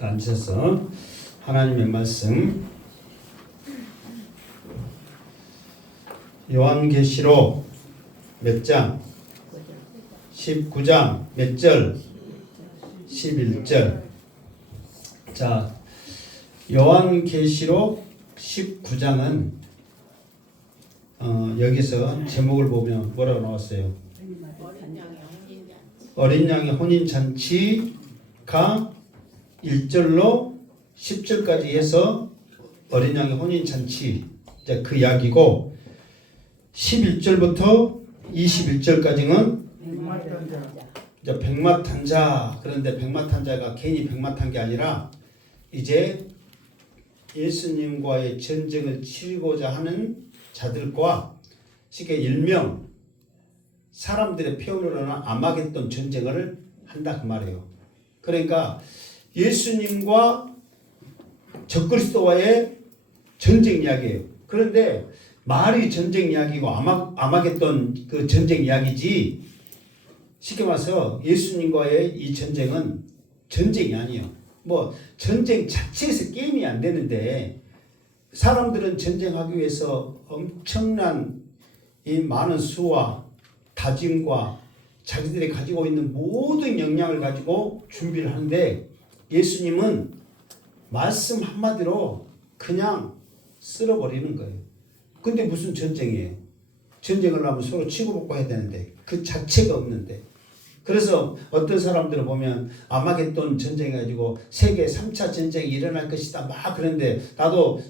앉아서 하나님의 말씀 요한계시록 몇 장? 19장 몇 절? 11절. 자, 요한계시록 19장은 여기서 제목을 보면 뭐라고 나왔어요? 어린 양의 혼인잔치가 1절로 10절까지 해서 어린 양의 혼인잔치 이제 그 이야기고, 11절부터 21절까지는 이제 백마탄자. 그런데 백마탄자가 괜히 백마탄 게 아니라 이제 예수님과의 전쟁을 치르고자 하는 자들과 쉽게 일명 사람들의 표현으로는 아마겟돈 전쟁을 한다 그 말이에요. 그러니까 예수님과 적그리스도와의 전쟁 이야기예요. 그런데 말이 전쟁 이야기고 아마겟돈 그 전쟁 이야기지, 쉽게 말해서 예수님과의 이 전쟁은 전쟁이 아니에요. 뭐 전쟁 자체에서 게임이 안 되는데, 사람들은 전쟁하기 위해서 엄청난 이 많은 수와 다짐과 자기들이 가지고 있는 모든 역량을 가지고 준비를 하는데, 예수님은 말씀 한마디로 그냥 쓸어버리는 거예요. 근데 무슨 전쟁이에요? 전쟁을 하면 서로 치고받고 해야 되는데 그 자체가 없는데. 그래서 어떤 사람들을 보면 아마겟돈 전쟁 가지고 세계 3차 전쟁이 일어날 것이다 막 그런데, 나도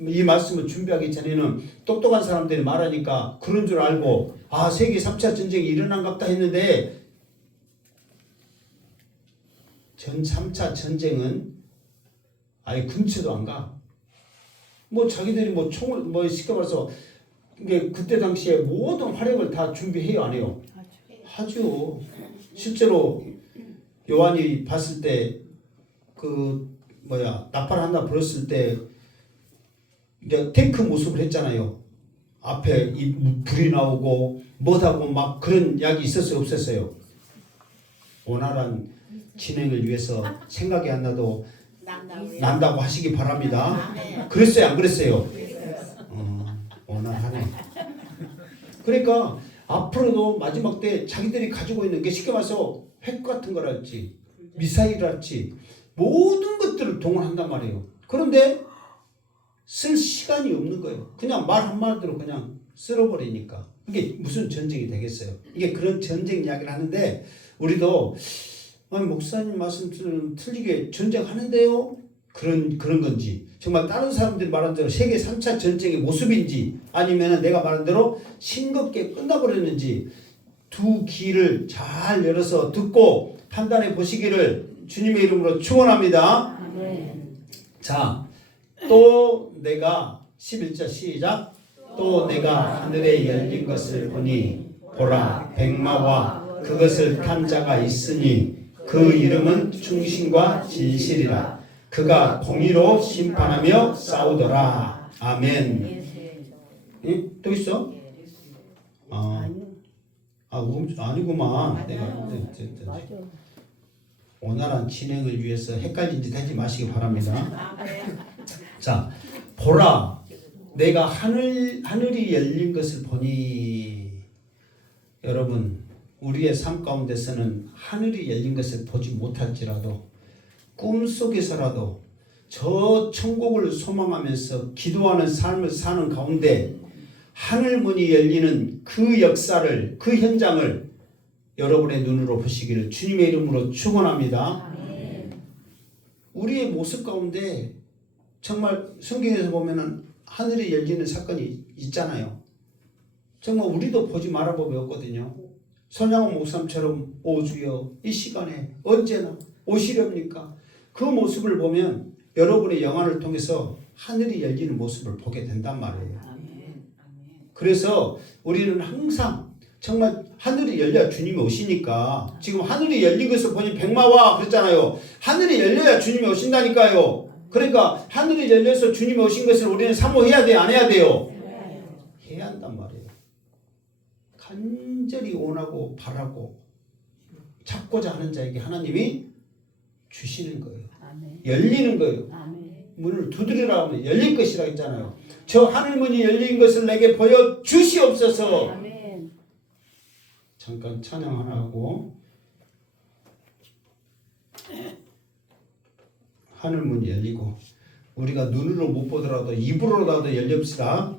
이 말씀을 준비하기 전에는 똑똑한 사람들이 말하니까 그런 줄 알고 세계 3차 전쟁이 일어난갑다 했는데, 전 3차 전쟁은 아예 근처도 안 가. 뭐 자기들이 뭐 총을 뭐 쉽게 말해서 이게 그때 당시에 모든 활약을 다 준비해요, 안 해요? 하죠. 실제로 요한이 봤을 때 그 나팔 하나 불었을 때 이제 탱크 모습을 했잖아요. 앞에 이 불이 나오고 뭐하고 막 그런 이야기 있었어요, 없었어요? 원활한 진행을 위해서 생각이 안 나도 난다고 하시기 바랍니다. 그랬어요, 안 그랬어요? 원활하네. 그러니까 앞으로도 마지막 때 자기들이 가지고 있는 게 쉽게 말해서 핵 같은 거랄지 미사일이랄지 모든 것들을 동원한단 말이에요. 그런데 쓸 시간이 없는 거예요. 그냥 말 한마디로 그냥 쓸어버리니까 이게 무슨 전쟁이 되겠어요? 이게 그런 전쟁 이야기를 하는데, 우리도 목사님 말씀처럼 틀리게 전쟁하는데요? 그런 건지, 정말 다른 사람들이 말한 대로 세계 3차 전쟁의 모습인지, 아니면 내가 말한 대로 싱겁게 끝나버렸는지, 두 귀를 잘 열어서 듣고 판단해 보시기를 주님의 이름으로 축원합니다. 자, 또 내가 11절 시작. 또 내가 하늘에 열린 것을 보니 보라, 백마와 그것을 탄 자가 있으니 그 이름은 충신과 진실이라. 그가 공의로 심판하며 싸우더라. 아멘. 또 있어? 아니구만. 내가 원활한 진행을 위해서 헷갈린 짓 하지 마시기 바랍니다. 자, 보라, 내가 하늘이 열린 것을 보니. 여러분, 우리의 삶 가운데서는 하늘이 열린 것을 보지 못할지라도 꿈속에서라도 저 천국을 소망하면서 기도하는 삶을 사는 가운데 하늘문이 열리는 그 역사를, 그 현장을 여러분의 눈으로 보시기를 주님의 이름으로 축원합니다. 우리의 모습 가운데 정말 성경에서 보면은 하늘이 열리는 사건이 있잖아요. 정말 우리도 보지 말아 법이 없거든요. 손양호 목사님처럼 오 주여 이 시간에 언제나 오시렵니까? 그 모습을 보면 여러분의 영안을 통해서 하늘이 열리는 모습을 보게 된단 말이에요. 그래서 우리는 항상 정말 하늘이 열려야 주님이 오시니까, 지금 하늘이 열린 것을 보니 백마와 그랬잖아요. 하늘이 열려야 주님이 오신다니까요. 그러니까 하늘이 열려서 주님이 오신 것을 우리는 사모해야 돼요, 안 해야 돼요? 해야 한단 말이에요. 간절히 원하고 바라고 찾고자 하는 자에게 하나님이 주시는 거예요. 아멘. 열리는 거예요. 아멘. 문을 두드리라 하면 열릴 것이라 했잖아요. 저 하늘문이 열린 것을 내게 보여 주시옵소서. 아멘. 잠깐 찬양 하나 하고 하늘문이 열리고 우리가 눈으로 못 보더라도 입으로라도 열립시다.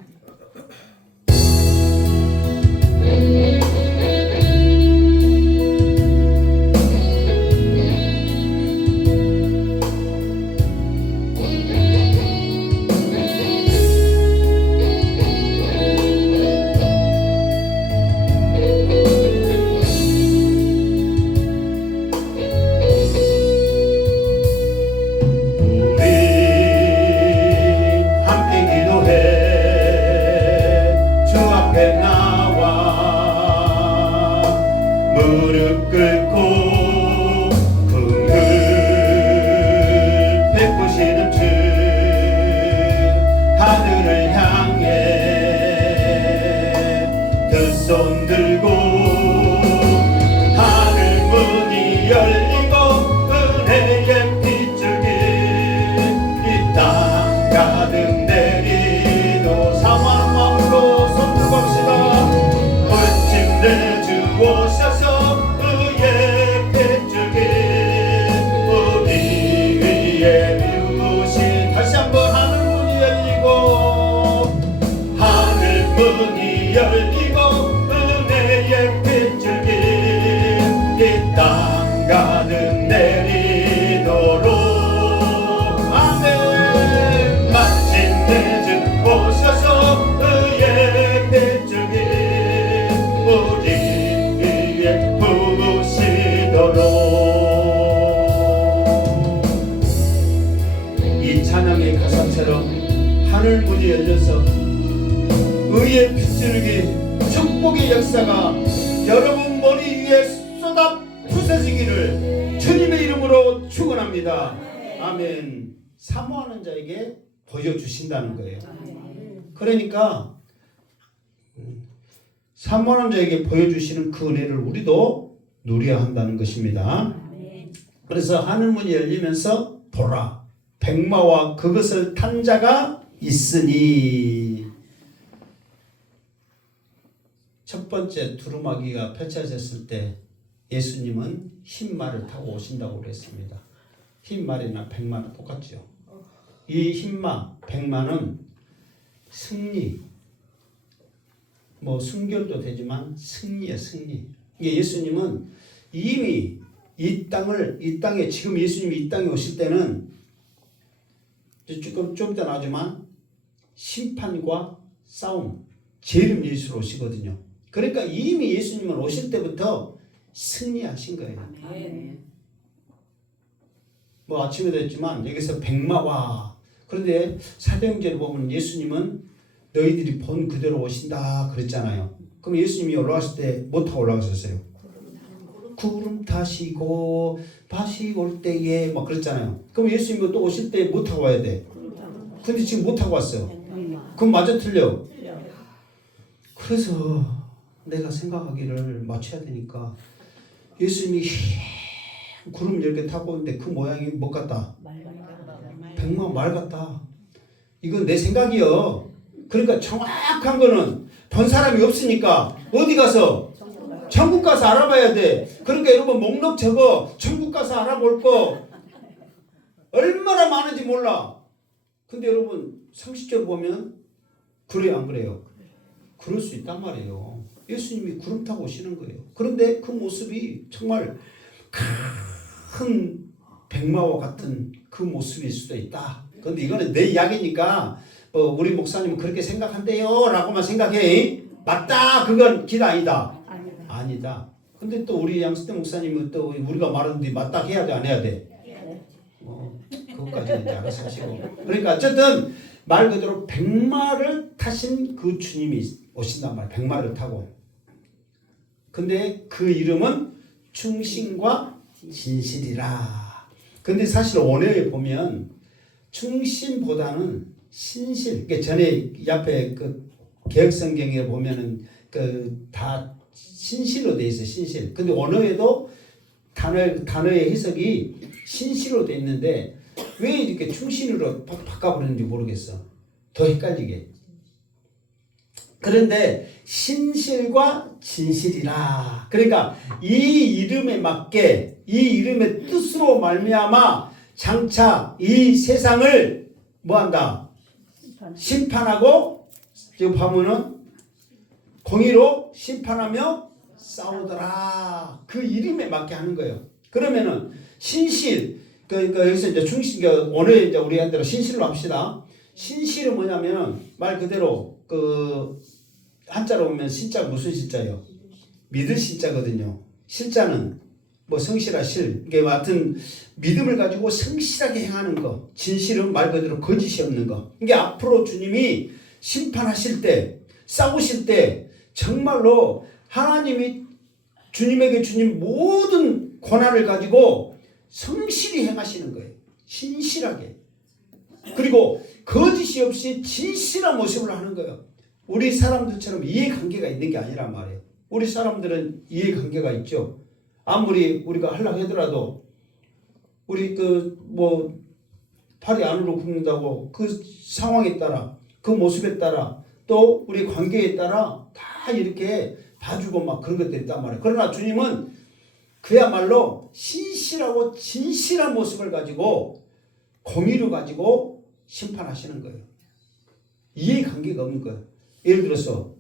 무릎 꿇고 긍휼 베푸시는 주 하늘을 향해 두 손 들고 하늘 문이 열리고 은혜의 빗줄기 이 땅 가득 내리도 사모하는 마음으로 손 들고 합시다. 물짐 내주오셔서 문이 열리고 은혜의 빗줄기 이 땅 가득 내리도록 아멘. 마침내 주 오셔서 의의 빗줄기 우리 위에 부으시도록 이 찬양의 가사처럼 하늘 문이 열려서 의의 빗줄기 축복의 역사가 여러분 머리 위에 쏟아 부서지기를 주님의 이름으로 축원합니다. 아멘. 사모하는 자에게 보여주신다는 거예요. 그러니까 사모하는 자에게 보여주시는 그 은혜를 우리도 누려야 한다는 것입니다. 그래서 하늘문이 열리면서 보라 백마와 그것을 탄 자가 있으니 첫 번째 두루마기가 펼쳐졌을 때 예수님은 흰 말을 타고 오신다고 그랬습니다. 흰 말이나 백마는 똑같죠. 이 흰마, 백마는 승리, 뭐 순결도 되지만 승리야 승리. 이게 예수님은 이미 이 땅에 지금 예수님이 이 땅에 오실 때는 좀 이따 나오지만 심판과 싸움, 재림 예수로 오시거든요. 그러니까 이미 예수님은 오실 때부터 승리하신 거예요. 뭐 아침에도 했지만 여기서 백마와 그런데 사도행전을 보면 예수님은 너희들이 본 그대로 오신다 그랬잖아요. 그럼 예수님이 올라갔을 때 뭐 타고 올라가셨어요? 구름 타시고 다시 올 때에 막 그랬잖아요. 그럼 예수님이 또 오실 때 뭐 타고 와야 돼? 근데 지금 뭐 타고 왔어요? 그럼 맞아 틀려? 그래서 내가 생각하기를 맞춰야 되니까 예수님이 구름 10개 타고 오는데 그 모양이 뭐 같다? 백마 말 같다. 이건 내 생각이요. 그러니까 정확한 거는 본 사람이 없으니까 어디 가서? 천국 가서 알아봐야 돼. 그러니까 여러분 목록 적어. 천국 가서 알아볼 거 얼마나 많은지 몰라. 근데 여러분 상식적으로 보면 그래요 안 그래요? 그럴 수 있단 말이에요. 예수님이 구름 타고 오시는 거예요. 그런데 그 모습이 정말 큰 백마와 같은 그 모습일 수도 있다. 그런데 이거는 내 이야기니까 우리 목사님은 그렇게 생각한대요 라고만 생각해. 맞다 그건 길 아니다. 아니다. 근데 또 우리 양승태 목사님은 또 우리가 말하는데 맞다 해야 돼 안 해야 돼? 그것까지는 이제 알아서 하시고. 그러니까 어쨌든 말 그대로 백마를 타신 그 주님이 오신단 말이에요. 백마를 타고. 근데 그 이름은 충신과 진실이라. 근데 사실 원어에 보면 충신보다는 신실. 그러니까 전에 이 앞에 그 개혁성경에 보면은 그 다 신실로 돼 있어요. 신실. 근데 원어에도 단어의 해석이 신실로 돼 있는데 왜 이렇게 충신으로 바꿔버렸는지 모르겠어. 더 헷갈리게. 그런데 신실과 진실이라. 그러니까 이 이름에 맞게 이 이름의 뜻으로 말미암아 장차 이 세상을 뭐한다? 심판하고 지금 보면은 공의로 심판하며 싸우더라. 그 이름에 맞게 하는 거예요. 그러면은 신실 그러니까 여기서 이제 충실 오늘 이제 우리한테로 신실로 합시다. 신실은 뭐냐면은 말 그대로 그 한자로 보면 신자 무슨 신자예요? 믿을 신자거든요. 실자는 뭐 성실한 실 이게 같은 믿음을 가지고 성실하게 행하는 거. 진실은 말 그대로 거짓이 없는 거. 이게 앞으로 주님이 심판하실 때 싸우실 때 정말로 하나님이 주님에게 주님 모든 권한을 가지고 성실히 행하시는 거예요. 신실하게. 그리고 거짓이 없이 진실한 모습을 하는 거예요. 우리 사람들처럼 이해관계가 있는 게 아니란 말이에요. 우리 사람들은 이해관계가 있죠. 아무리 우리가 하려고 하더라도 우리 뭐 팔이 안으로 굽는다고 그 상황에 따라 그 모습에 따라 또 우리 관계에 따라 다 이렇게 봐주고 막 그런 것들이 있단 말이에요. 그러나 주님은 그야말로 신실하고 진실한 모습을 가지고 공의를 가지고 심판하시는 거예요. 이해관계가 없는 거예요. 예를 들어서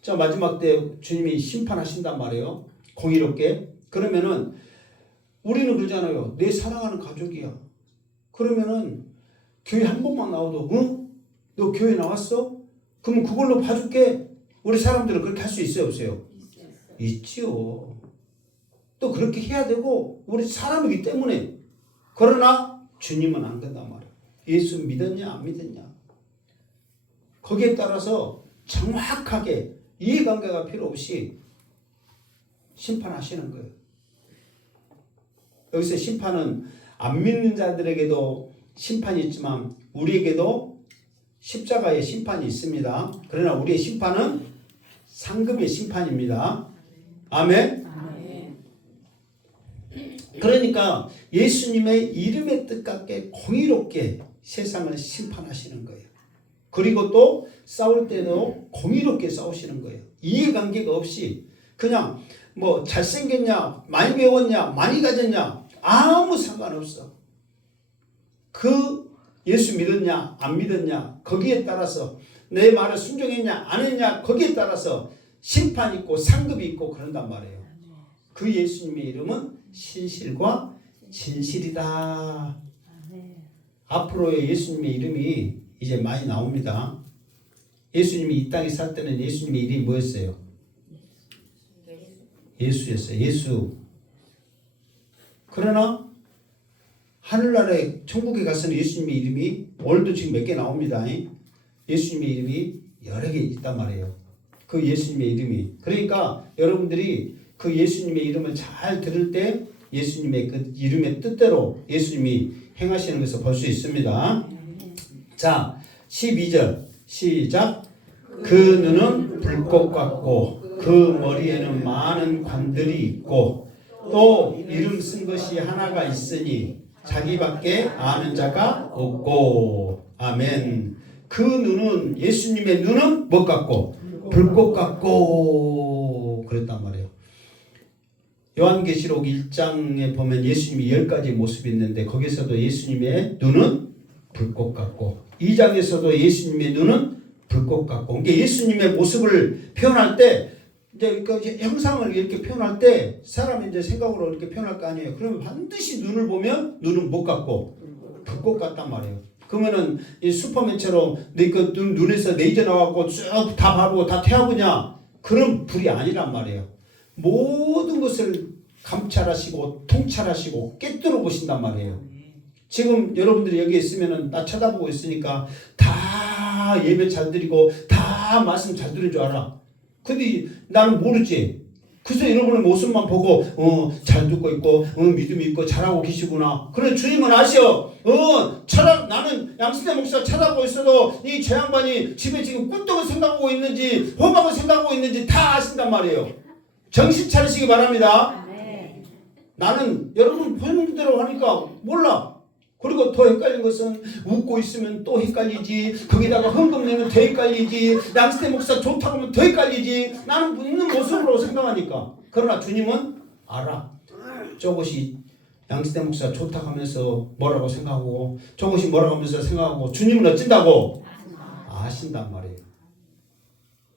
자 마지막 때 주님이 심판하신단 말이에요. 공의롭게. 그러면은 우리는 그러잖아요. 내 사랑하는 가족이야. 그러면은 교회 한 번만 나와도 응? 너 교회 나왔어? 그러면 그걸로 봐줄게. 우리 사람들은 그렇게 할 수 있어요 없어요? 있지요. 또 그렇게 해야 되고 우리 사람이기 때문에. 그러나 주님은 안 된단 말이에요. 예수 믿었냐 안 믿었냐. 거기에 따라서 정확하게 이해관계가 필요 없이 심판하시는 거예요. 여기서 심판은 안 믿는 자들에게도 심판이 있지만 우리에게도 십자가의 심판이 있습니다. 그러나 우리의 심판은 상급의 심판입니다. 아멘. 그러니까 예수님의 이름의 뜻같게 공의롭게 세상을 심판하시는 거예요. 그리고 또 싸울 때도 공의롭게 싸우시는 거예요. 이해관계가 없이 그냥 뭐 잘생겼냐 많이 배웠냐 많이 가졌냐 아무 상관없어. 그 예수 믿었냐 안 믿었냐 거기에 따라서 내 말을 순종했냐 안 했냐 거기에 따라서 심판이 있고 상급이 있고 그런단 말이에요. 그 예수님의 이름은 신실과 진실이다. 앞으로의 예수님의 이름이 이제 많이 나옵니다. 예수님이 이 땅에 살 때는 예수님의 이름이 뭐였어요? 예수였어요. 예수. 그러나 하늘나라에 천국에 가서는 예수님의 이름이 오늘도 지금 몇 개 나옵니다. 예수님의 이름이 여러 개 있단 말이에요. 그 예수님의 이름이. 그러니까 여러분들이 그 예수님의 이름을 잘 들을 때 예수님의 그 이름의 뜻대로 예수님이 행하시는 것을 볼 수 있습니다. 자, 12절 시작. 그 눈은 불꽃 같고 그 머리에는 많은 관들이 있고 또 이름 쓴 것이 하나가 있으니 자기밖에 아는 자가 없고. 아멘. 그 눈은 예수님의 눈은 뭐 같고? 불꽃 같고 그랬단 말이에요. 요한계시록 1장에 보면 예수님이 10가지 모습이 있는데 거기서도 예수님의 눈은 불꽃 같고 2장에서도 예수님의 눈은 불꽃 같고. 그러니까 예수님의 모습을 표현할 때 이제 그 형상을 이렇게 표현할 때 사람이 이제 생각으로 이렇게 표현할 거 아니에요. 그러면 반드시 눈을 보면 눈은 못 같고 불꽃 같단 말이에요. 그러면은 이 슈퍼맨처럼 내 그 눈에서 레이저 나와갖고 쭉 다 바르고 다 태우냐 그런 불이 아니란 말이에요. 모든 것을 감찰하시고 통찰하시고 깨뜨려 보신단 말이에요. 지금 여러분들이 여기 있으면은 나 쳐다보고 있으니까 다 예배 잘 드리고 다 말씀 잘 들은 줄 알아. 근데 나는 모르지. 그래서 여러분의 모습만 보고 잘 듣고 있고 믿음이 있고 잘하고 계시구나. 그래 주님은 아셔. 나는 양승태 목사가 쳐다보고 있어도 이 저 양반이 집에 지금 꿀떡을 생각하고 있는지 호박을 생각하고 있는지 다 아신단 말이에요. 정신 차리시기 바랍니다. 나는 여러분 보는 대로 하니까 몰라. 그리고 더 헷갈린 것은 웃고 있으면 또 헷갈리지. 거기다가 헌금 내면 더 헷갈리지. 양스테 목사 좋다고 하면 더 헷갈리지. 나는 웃는 모습으로 생각하니까. 그러나 주님은 알아. 저것이 양스테 목사 좋다고 하면서 뭐라고 생각하고 저것이 뭐라고 하면서 생각하고 주님은 어쩐다고 아신단 말이에요.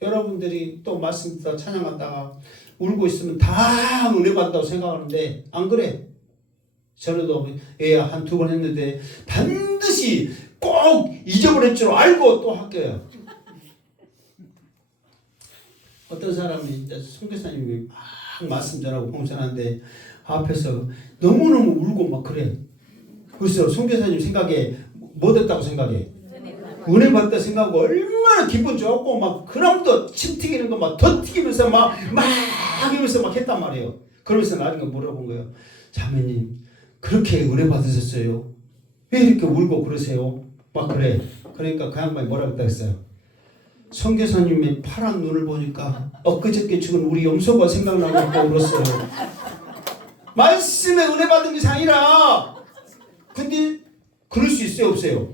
여러분들이 또 말씀 듣다 찬양 갔다가 울고 있으면 다 은혜 받는다고 생각하는데 안 그래. 전에도 애야 한 두 번 했는데 반드시 꼭 잊어버릴 줄 알고 또 할게요. 어떤 사람이 선교사님이 막 말씀 전하고 봉선하는데 앞에서 너무너무 울고 막 그래. 그래서 선교사님 생각에 뭐 됐다고 생각해? 은혜 받다 생각하고 얼마나 기분 좋았고 막 그럼도 침 튀기는 거 막 더 튀기면서 막 이러면서 막 했단 말이에요. 그러면서 나중에 물어본 거예요. 자매님 그렇게 은혜 받으셨어요? 왜 이렇게 울고 그러세요? 막 그래. 그러니까 그 양반이 뭐라고 했다 했어요. 선교사님의 파란 눈을 보니까 엊그저께 죽은 우리 염소가 생각나고 울었어요. 말씀에 은혜 받은 것이 아니라. 근데 그럴 수 있어요 없어요?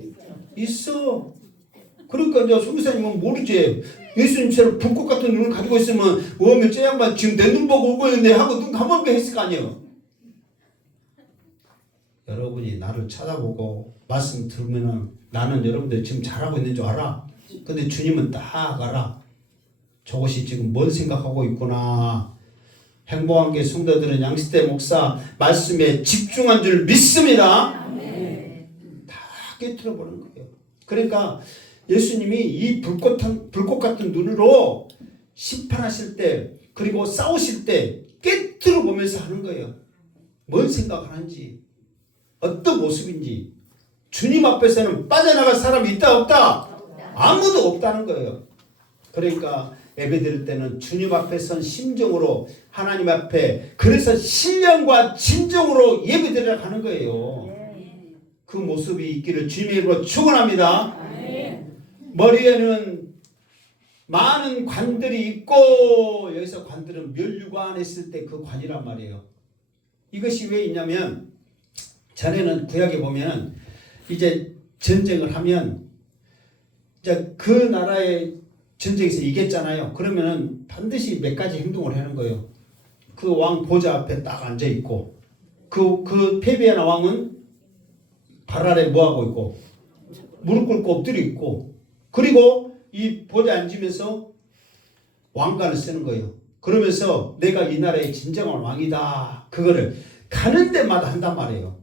있어. 그러니까 이제 선교사님은 모르지. 예수님처럼 불꽃 같은 눈을 가지고 있으면 저 양반 지금 내 눈 보고 울고 있는데 하고 눈 감아보게 했을 거 아니에요. 여러분이 나를 찾아보고 말씀 들으면은 나는 여러분들 지금 잘하고 있는 줄 알아. 근데 주님은 딱 알아. 저것이 지금 뭔 생각하고 있구나. 행복한교회 성도들은 양시대 목사 말씀에 집중한 줄 믿습니다. 다 깨트려 버리는 거예요. 그러니까 예수님이 이 불꽃 같은 눈으로 심판하실 때 그리고 싸우실 때 깨트려 보면서 하는 거예요. 뭔 생각하는지 어떤 모습인지. 주님 앞에서는 빠져나갈 사람이 있다 없다? 아무도 없다는 거예요. 그러니까 예배 드릴 때는 주님 앞에 선 심정으로 하나님 앞에 그래서 신령과 진정으로 예배 드리러 가는 거예요. 그 모습이 있기를 주님의 이름으로 축원합니다. 머리에는 많은 관들이 있고 여기서 관들은 면류관 했을 때 그 관이란 말이에요. 이것이 왜 있냐면 전에는 구약에 보면 이제 전쟁을 하면 이제 그 나라의 전쟁에서 이겼잖아요. 그러면은 반드시 몇 가지 행동을 하는 거예요. 그 왕 보좌 앞에 딱 앉아 있고 그 패배한 왕은 발 아래 뭐 하고 있고 무릎 꿇고 엎드려 있고 그리고 이 보좌에 앉으면서 왕관을 쓰는 거예요. 그러면서 내가 이 나라의 진정한 왕이다. 그거를 가는 데마다 한단 말이에요.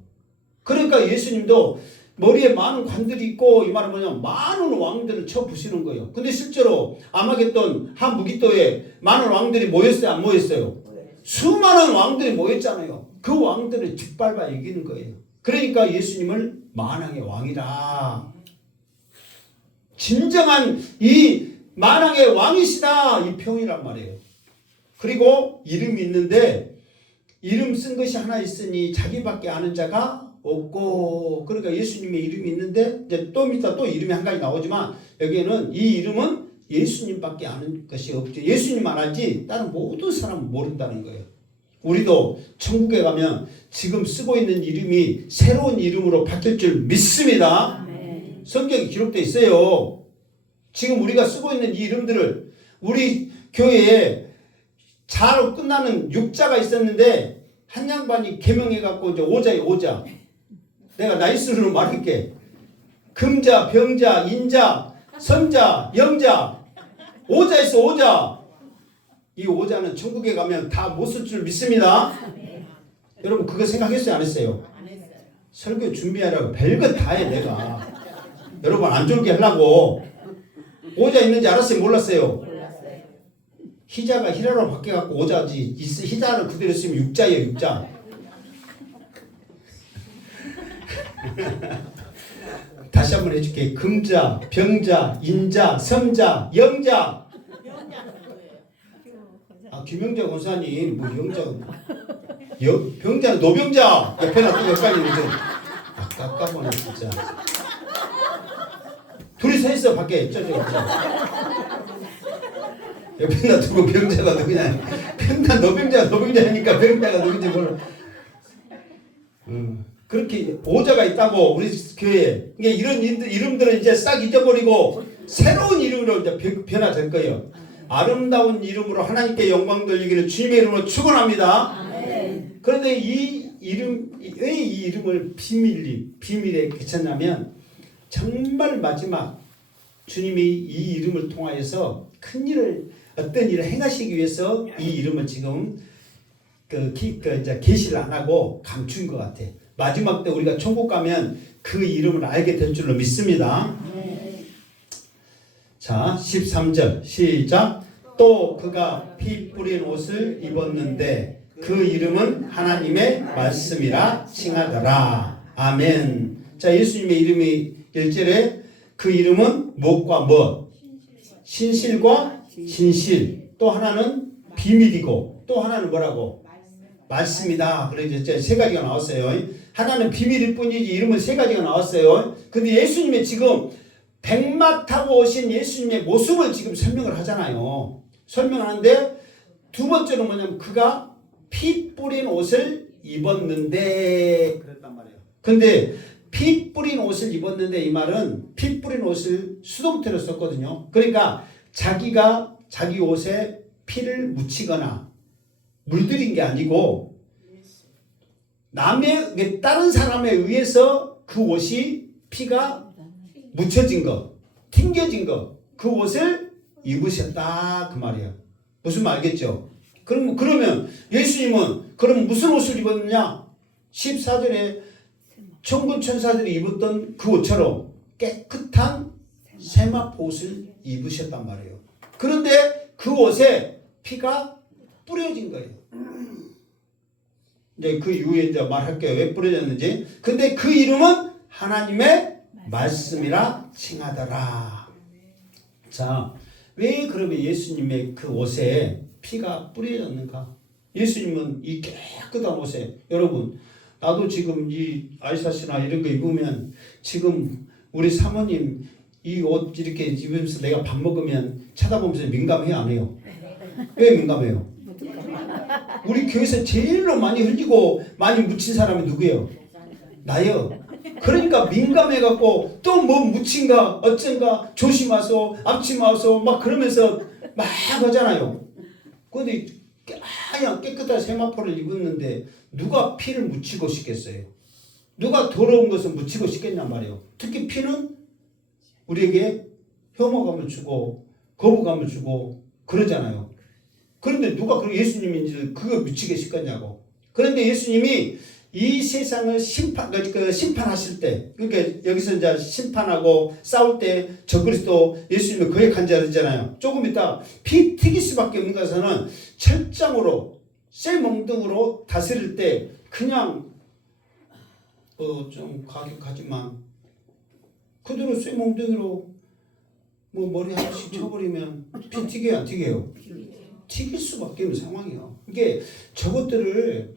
그러니까 예수님도 머리에 많은 관들이 있고 이 말은 뭐냐면 많은 왕들을 쳐 부시는 거예요. 근데 실제로 아마겟돈 한 무기토에 많은 왕들이 모였어요? 안 모였어요? 수많은 왕들이 모였잖아요. 그 왕들을 짓밟아 이기는 거예요. 그러니까 예수님을 만왕의 왕이라. 진정한 이 만왕의 왕이시다. 이 평이란 말이에요. 그리고 이름이 있는데 이름 쓴 것이 하나 있으니 자기밖에 아는 자가 없고. 그러니까 예수님의 이름이 있는데 이제 또 이따 또 이름이 한 가지 나오지만 여기에는 이 이름은 예수님밖에 아는 것이 없죠. 예수님만 알지 다른 모든 사람은 모른다는 거예요. 우리도 천국에 가면 지금 쓰고 있는 이름이 새로운 이름으로 바뀔 줄 믿습니다. 성경에 기록되어 있어요. 지금 우리가 쓰고 있는 이 이름들을 우리 교회에 자로 끝나는 육자가 있었는데 한 양반이 개명해갖고 이제 오자예요. 오자. 내가 나이스로 말할게. 금자, 병자, 인자, 선자, 영자. 오자 있어. 오자. 이 오자는 천국에 가면 다 못 쓸 줄 믿습니다. 여러분 그거 생각했어요? 안 했어요? 설교 준비하라고 별거 다 해 내가. 여러분 안 졸게 하려고. 오자 있는지 알았어요? 몰랐어요? 희자가 희라로 바뀌어갖고 오자지. 희자는 그대로 쓰면 육자예요. 육자. 다시 한번 해줄게. 금자, 병자, 인자, 선자, 영자. 아 김영자 권사님 뭐 영자. 병자는 노병자. 옆에 놔두고 헷갈리는데. 아깝구나 진짜. 둘이 서 있어 밖에. 저쪽. 옆에 놔두고 병자가 누구냐. 병자 노병자 하니까 병자가 누군지 몰라. 그렇게 보호자가 있다고 우리 교회에. 그러니까 이런 이름들은 이제 싹 잊어버리고 새로운 이름으로 이제 변화될 거예요. 아름다운 이름으로 하나님께 영광 돌리기를 주님의 이름으로 축원합니다. 그런데 이 이름, 왜 이 이름을 비밀에 그쳤냐면 정말 마지막 주님이 이 이름을 통하여서 큰 일을, 어떤 일을 행하시기 위해서 이 이름을 지금 이제 계시를 안 하고 감춘 것 같아. 마지막 때 우리가 천국 가면 그 이름을 알게 될 줄로 믿습니다. 자, 13절 시작. 또 그가 피 뿌린 옷을 입었는데 그 이름은 하나님의 말씀이라 칭하더라. 아멘. 자, 예수님의 이름이 1절에 그 이름은 무엇과 무엇? 신실과 신실. 또 하나는 비밀이고 또 하나는 뭐라고? 말씀이다. 그래서 이제 세 가지가 나왔어요. 하나는 비밀일 뿐이지 이름은 세 가지가 나왔어요. 근데 예수님의 지금 백마 타고 오신 예수님의 모습을 지금 설명을 하잖아요. 설명하는데 두 번째는 뭐냐면 그가 피 뿌린 옷을 입었는데 그랬단 말이에요. 근데 피 뿌린 옷을 입었는데 이 말은 피 뿌린 옷을 수동태로 썼거든요. 그러니까 자기가 자기 옷에 피를 묻히거나 물들인 게 아니고 다른 사람에 의해서 그 옷이 피가 묻혀진 거, 튕겨진 거, 그 옷을 입으셨다 그 말이에요. 무슨 말 알겠죠? 그러면 예수님은 그럼 무슨 옷을 입었느냐? 14절에 천군 천사들이 입었던 그 옷처럼 깨끗한 세마포 옷을 입으셨단 말이에요. 그런데 그 옷에 피가 뿌려진 거예요. 이제 그 이후에 이제 말할게요. 왜 뿌려졌는지. 근데 그 이름은 하나님의 말씀이라 칭하더라. 자, 왜 그러면 예수님의 그 옷에 피가 뿌려졌는가? 예수님은 이 깨끗한 옷에, 여러분, 나도 지금 이 아이샷이나 이런 거 입으면 지금 우리 사모님 이 옷 이렇게 입으면서 내가 밥 먹으면 쳐다보면서 민감해요, 안 해요? 왜 민감해요? 우리 교회에서 제일로 많이 흘리고 많이 묻힌 사람이 누구예요? 나요. 그러니까 민감해갖고 또 뭐 묻힌가 어쩐가 조심하소 앞치마소 막 그러면서 막 하잖아요. 근데 하얀 깨끗한 세마포를 입었는데 누가 피를 묻히고 싶겠어요? 누가 더러운 것을 묻히고 싶겠냔 말이에요. 특히 피는 우리에게 혐오감을 주고 거부감을 주고 그러잖아요. 그런데 누가 예수님인지 그거 묻히게 싶겠냐고. 그런데 예수님이 이 세상을 심판하실 때, 그러니까 여기서 이제 심판하고 싸울 때 적그리스도 예수님을 거역한 자들이잖아요. 조금 이따 피 튀길 수밖에 없는 것은 철장으로 쇠몽둥으로 다스릴 때 그냥 좀 가격하지만 그대로 쇠몽둥이로 뭐 머리 하나씩 쳐버리면 피 튀겨요 안 튀겨요? 튀길 수밖에 없는 상황이에요. 이게 저것들을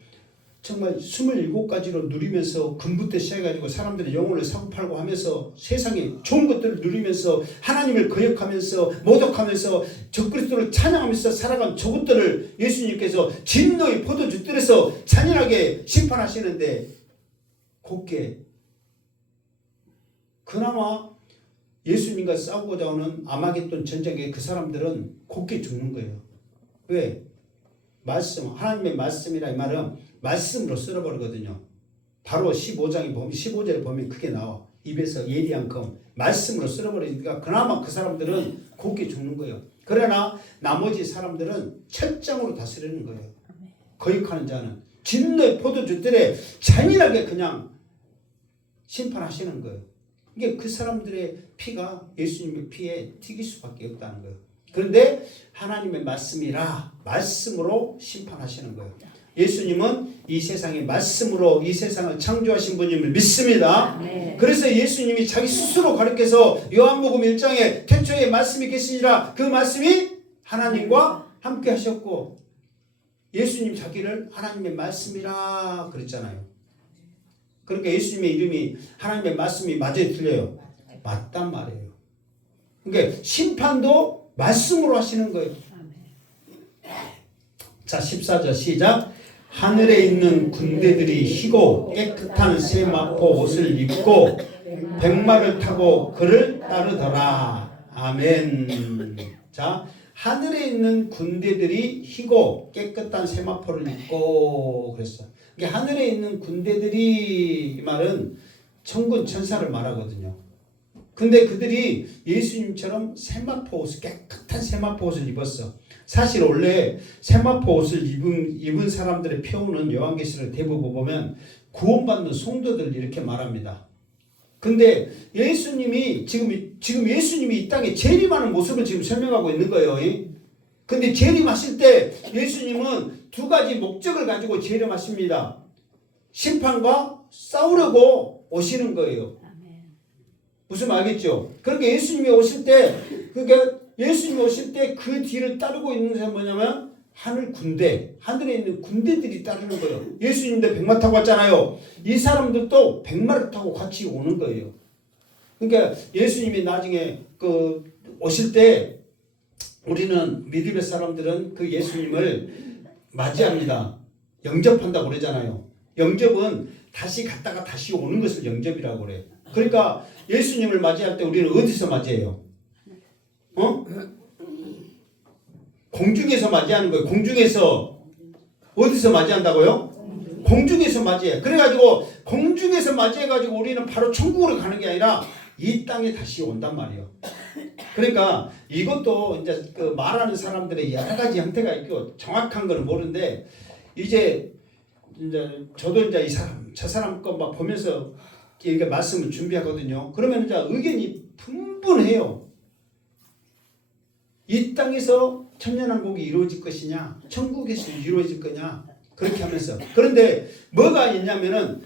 정말 27가지로 누리면서 금부터 시작해가지고 사람들의 영혼을 사고팔고 하면서 세상에 좋은 것들을 누리면서 하나님을 거역하면서 모독하면서 적그리스도를 찬양하면서 살아간 저것들을 예수님께서 진노의 포도주들에서 잔인하게 심판하시는데 곱게 그나마 예수님과 싸우고자 하는 아마겟돈 전쟁에 그 사람들은 곱게 죽는 거예요. 왜? 말씀, 하나님의 말씀이라 이 말은 말씀으로 쓸어버리거든요. 바로 15절에 보면 그게 나와. 입에서 예리한 검. 말씀으로 쓸어버리니까 그나마 그 사람들은 곱게 죽는 거예요. 그러나 나머지 사람들은 철장으로 다스리는 거예요. 거역하는 자는. 진노의 포도주들에 잔인하게 그냥 심판하시는 거예요. 이게 그 사람들의 피가 예수님의 피에 튀길 수밖에 없다는 거예요. 그런데 하나님의 말씀이라 말씀으로 심판하시는 거예요. 예수님은 이 세상의 말씀으로 이 세상을 창조하신 분임을 믿습니다. 그래서 예수님이 자기 스스로 가르쳐서 요한복음 1장에 태초에 말씀이 계시니라 그 말씀이 하나님과 함께 하셨고 예수님 자기를 하나님의 말씀이라 그랬잖아요. 그러니까 예수님의 이름이 하나님의 말씀이 맞아요 틀려요? 맞단 말이에요. 그러니까 심판도 말씀으로 하시는 거예요. 자 14절 시작. 하늘에 있는 군대들이 희고 깨끗한 세마포 옷을 입고 백마를 타고 그를 따르더라. 아멘. 자, 하늘에 있는 군대들이 희고 깨끗한 세마포를 입고 그랬어. 이게 하늘에 있는 군대들이 이 말은 천군 천사를 말하거든요. 근데 그들이 예수님처럼 세마포 옷을 깨끗한 세마포 옷을 입었어. 사실 원래 세마포 옷을 입은 사람들의 표현은 요한계시를 대부분 보면 구원받는 성도들 이렇게 말합니다. 근데 예수님이 지금 예수님이 이 땅에 재림하는 모습을 지금 설명하고 있는 거예요. 근데 재림하실 때 예수님은 두 가지 목적을 가지고 재림하십니다. 심판과 싸우려고 오시는 거예요. 무슨 말 알겠죠? 그러니까 예수님이 오실 때 그 뒤를 따르고 있는 사람이 뭐냐면 하늘에 있는 군대들이 따르는 거예요. 예수님도 백마 타고 왔잖아요. 이 사람들도 백마를 타고 같이 오는 거예요. 그러니까 예수님이 나중에 오실 때 우리는 믿음의 사람들은 그 예수님을 맞이합니다. 영접한다고 그러잖아요. 영접은 다시 갔다가 다시 오는 것을 영접이라고 그래요. 그러니까 예수님을 맞이할 때 우리는 어디서 맞이해요? 공중에서 맞이하는 거예요. 공중에서 어디서 맞이한다고요? 공중에서 맞이해. 그래가지고 공중에서 맞이해가지고 우리는 바로 천국으로 가는 게 아니라 이 땅에 다시 온단 말이에요. 그러니까 이것도 이제 말하는 사람들의 여러 가지 형태가 있고 정확한 건 모르는데 이제 저도 이제 저 사람 거 막 보면서 이렇게 말씀을 준비하거든요. 그러면 이제 의견이 분분해요. 이 땅에서 천년왕국이 이루어질 것이냐, 천국에서 이루어질 거냐, 그렇게 하면서. 그런데 뭐가 있냐면은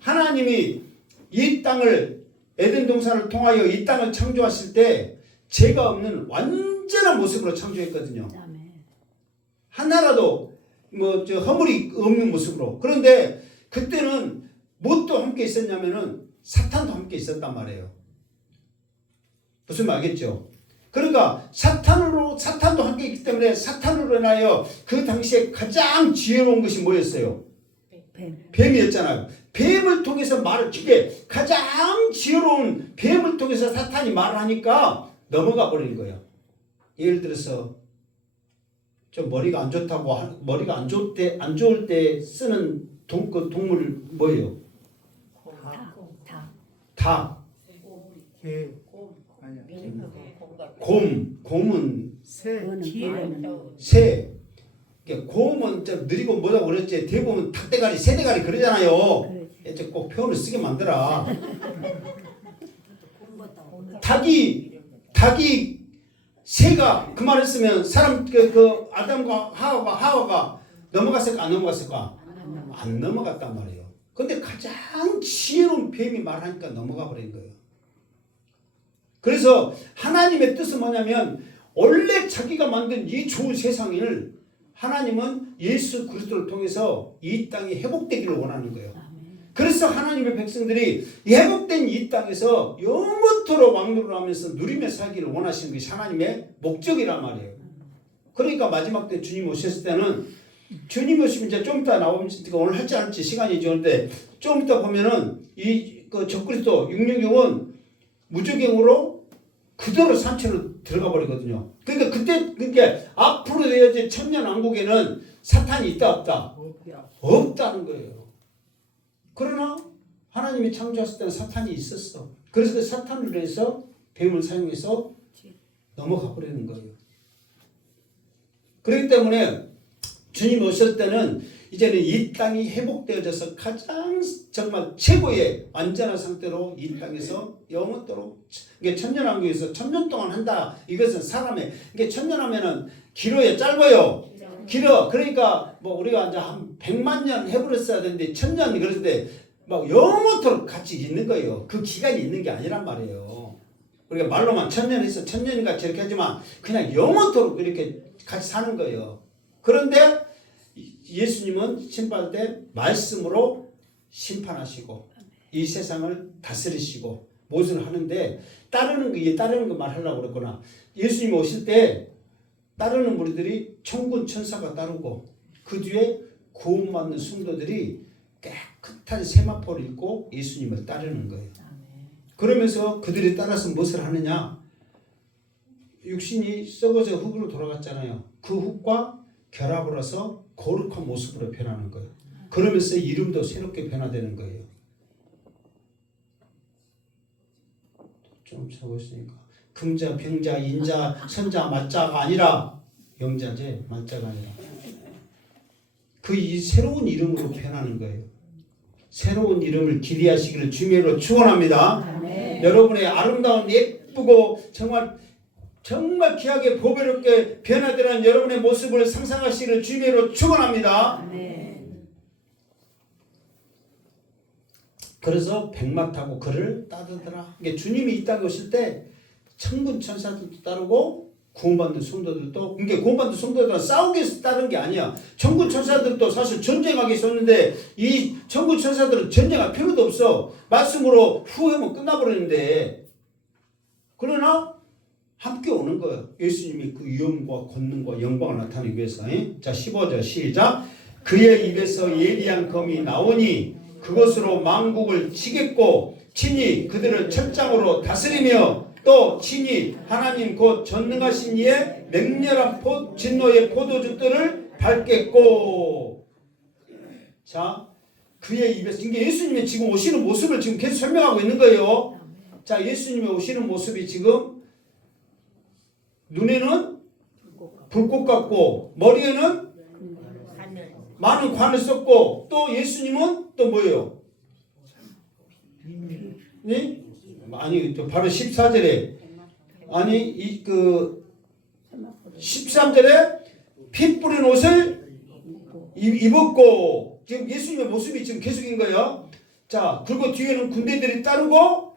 하나님이 이 땅을 에덴 동산을 통하여 이 땅을 창조하실 때 죄가 없는 완전한 모습으로 창조했거든요. 하나라도 허물이 없는 모습으로. 그런데 그때는 무엇도 함께 있었냐면은 사탄도 함께 있었단 말이에요. 무슨 말 알겠죠? 그러니까 사탄도 함께 있기 때문에 사탄으로 인하여 그 당시에 가장 지혜로운 것이 뭐였어요? 뱀이었잖아요. 뱀을 통해서 이게 가장 지혜로운 뱀을 통해서 사탄이 말을 하니까 넘어가 버리는 거예요. 예를 들어서 좀 머리가 안 좋다고 머리가 안 좋을 때 쓰는 동물 뭐예요? 닭. 곰은 새. 곰은 좀 느리고 뭐라고 그랬지. 대부분 닭대가리, 새대가리 그러잖아요. 꼭 표현을 쓰게 만들어. 닭이 새가 그 말을 쓰면 사람 아담과 하와가 넘어갔을까 안 넘어갔을까? 안 넘어갔단 말이에요. 근데 가장 지혜로운 뱀이 말하니까 넘어가 버린 거예요. 그래서 하나님의 뜻은 뭐냐면 원래 자기가 만든 이 좋은 세상을 하나님은 예수 그리스도를 통해서 이 땅이 회복되기를 원하는 거예요. 그래서 하나님의 백성들이 회복된 이 땅에서 영원토록 왕노를 하면서 누리며 살기를 원하시는 것이 하나님의 목적이란 말이에요. 그러니까 마지막 때 주님 오셨을 때는 주님 오시면 이제 좀 이따 나오면 오늘 할지 않을지 시간이 좋은데 좀 이따 보면은 적그리스도 666은 무저갱으로 그대로 산채로 들어가 버리거든요. 그러니까 그게 앞으로 되어질 천년왕국에는 사탄이 있다 없다? 없다는 거예요. 그러나 하나님이 창조했을 때는 사탄이 있었어. 그래서 그 사탄을 위해서 뱀을 사용해서 넘어가 버리는 거예요. 그렇기 때문에 주님 오실 때는 이제는 이 땅이 회복되어져서 가장 정말 최고의 완전한 상태로 이 땅에서 영원토록 이게 천년왕국에서 천년 동안 한다. 이것은 사람의 이게 천년하면은 길어요, 짧아요. 길어. 그러니까 우리가 이제 한 100만 년 해버렸어야 되는데 천년 그랬을 때 영원토록 같이 있는 거예요. 그 기간이 있는 게 아니란 말이에요. 우리가 말로만 천년 해서 천년인가 저렇게 하지만 그냥 영원토록 이렇게 같이 사는 거예요. 그런데 예수님은 심판할 때 말씀으로 심판하시고 이 세상을 다스리시고 무엇을 하는데 따르는 거 말하려고 그랬구나. 예수님 오실 때 따르는 무리들이 천군 천사가 따르고 그 뒤에 구원받는 성도들이 깨끗한 세마포를 입고 예수님을 따르는 거예요. 그러면서 그들이 따라서 무엇을 하느냐? 육신이 썩어져 흙으로 돌아갔잖아요. 그 흙과 결합을 해서 거룩한 모습으로 변하는 거예요. 그러면서 이름도 새롭게 변화되는 거예요. 좀 적었으니까 긍자, 병자, 인자, 선자, 맞자가 아니라 영자제, 맞자가 아니라 그 이 새로운 이름으로 변하는 거예요. 새로운 이름을 기대하시기를 주님으로 축원합니다. 여러분의 아름다운 예쁘고 정말 귀하게 보배롭게 변화되는 여러분의 모습을 상상하시기를 주님으로 축원합니다. 그래서 백마 타고 그를 따르더라. 이게 주님이 이 땅에 오실 때 천군 천사들도 따르고 구원받는 성도들도, 이게 구원받는 성도들은 싸우기 위해서 따른 게 아니야. 천군 천사들도 사실 전쟁하기 있었는데 이 천군 천사들은 전쟁할 필요도 없어. 말씀으로 후회하면 끝나버리는데, 그러나 함께 오는 거예요. 예수님이 그 위엄과 권능과 영광을 나타내기 위해서. 자, 15절 시작. 그의 입에서 예리한 검이 나오니 그것으로 만국을 치겠고 친히 그들을 철장으로 다스리며 또 친히 하나님 곧 전능하신 이의 맹렬한 진노의 포도주들을 밟겠고. 자, 그의 입에서, 이게 예수님이 지금 오시는 모습을 지금 계속 설명하고 있는 거예요. 자, 예수님이 오시는 모습이 지금 눈에는 불꽃 같고 머리에는 많은 관을 썼고, 또 예수님은 또 뭐예요? 네? 아니, 바로 14절에, 아니, 13절에 피 뿌린 옷을 입었고, 지금 예수님의 모습이 지금 계속인 거예요. 자, 그리고 뒤에는 군대들이 따르고,